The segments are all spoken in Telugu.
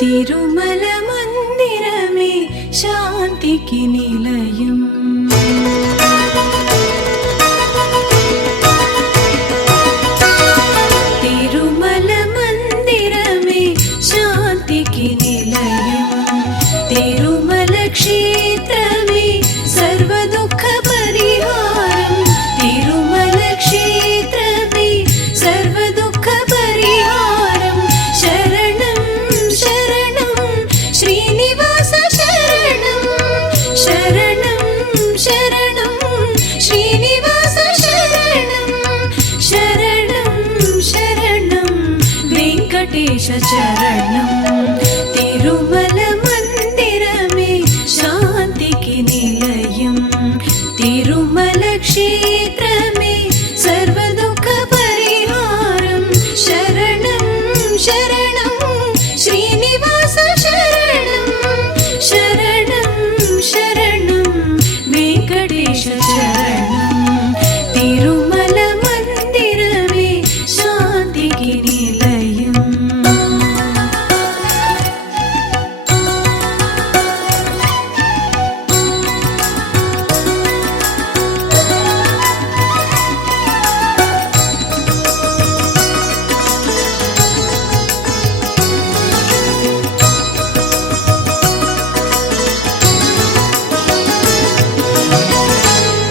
తిరుమల మందిరమే శాంతికి నిలయం. తిరుమల మందిరమే శాంతికి నిలయం. తిరుమల క్షేత్రమే సర్వ దుఃఖ పరిహారం. తిరుమల క్షేత్రమే సర్వ దుఃఖ పరిహారం. శరణం శరణం శ్రీనివాస శరణం. శరణం శరణం శ్రీనివాస శరణం. శరణం శరణం వెంకటేశ చరణం. తిరుమల మందిరమే శాంతికి నిలయం. తిరుమల క్షేత్రమే సర్వ దుఃఖ పరిహారం. శరణం శరణం శ్రీనివాస శరణం. శరణం శరణం వెంకటేశ చరణం. తిరుమల మందిరమే శాంతికి నిలయం.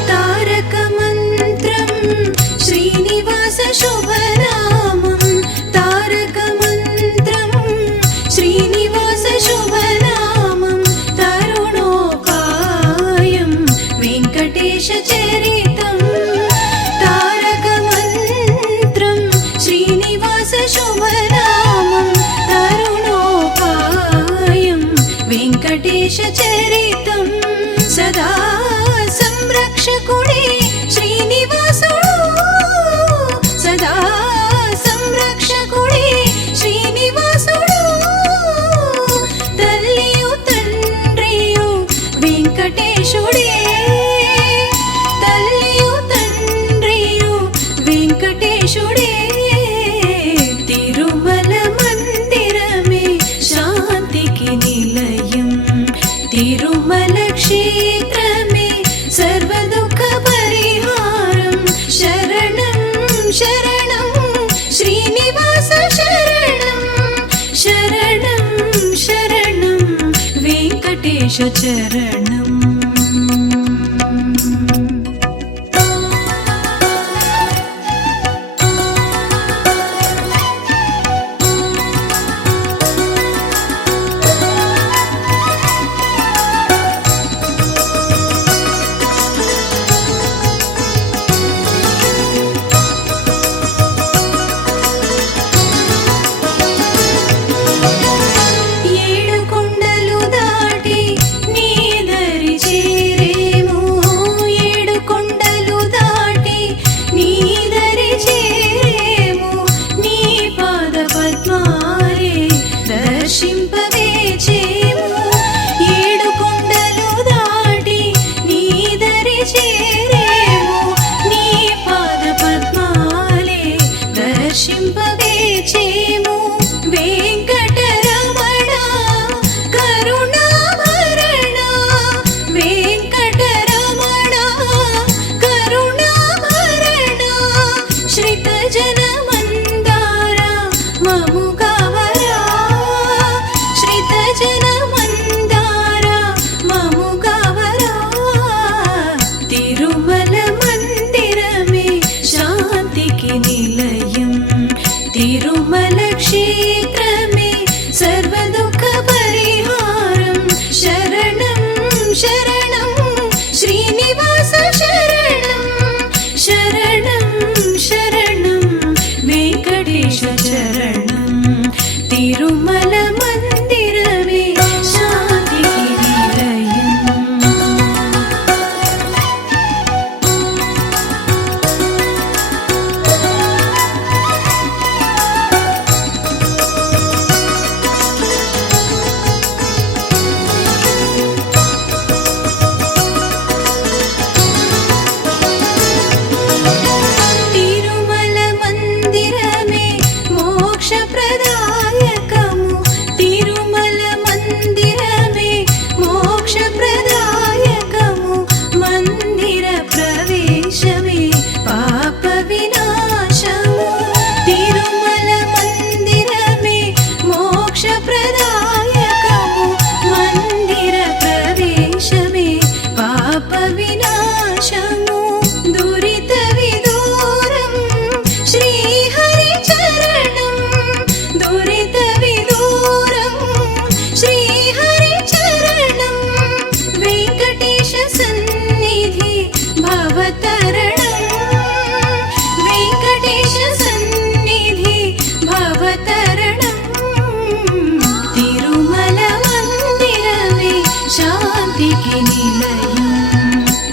తారక మంత్రం శ్రీనివాస శుభనామం. తారక మంత్రం శ్రీనివాస శుభనామం. తరుణోపాయం వెంకటేశ చరితం. తారక మంత్రం శ్రీనివాస శుభనామం. తరుణోపాయం వెంకటేశ చరితం. సదా సంరక్షకుడే శ్రీనివాసుడు. సదా సంరక్షకుడే శ్రీనివాసుడు. తల్లియు తండ్రియు వెంకటేశుడే. తల్లియు తండ్రియు వెంకటేశుడే. తిరుమల మందిరమే శాంతికి నిలయం. తిరుమల క్షేత్రమే సర్వ దుఃఖ పరిహారం. శరణం శరణం శ్రీనివాస శరణం. శరణం శరణం వెంకటేశ చరణం. ఏడు కొండలు దాటి నీ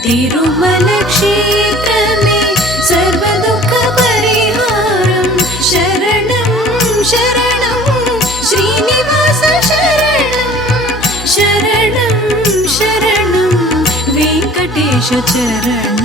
తిరుమల క్షేత్రమే సర్వదుఃఖపరిహారం శరణం శరణం శ్రీనివాస శరణం శరణం శరణం వెంకటేశ చరణం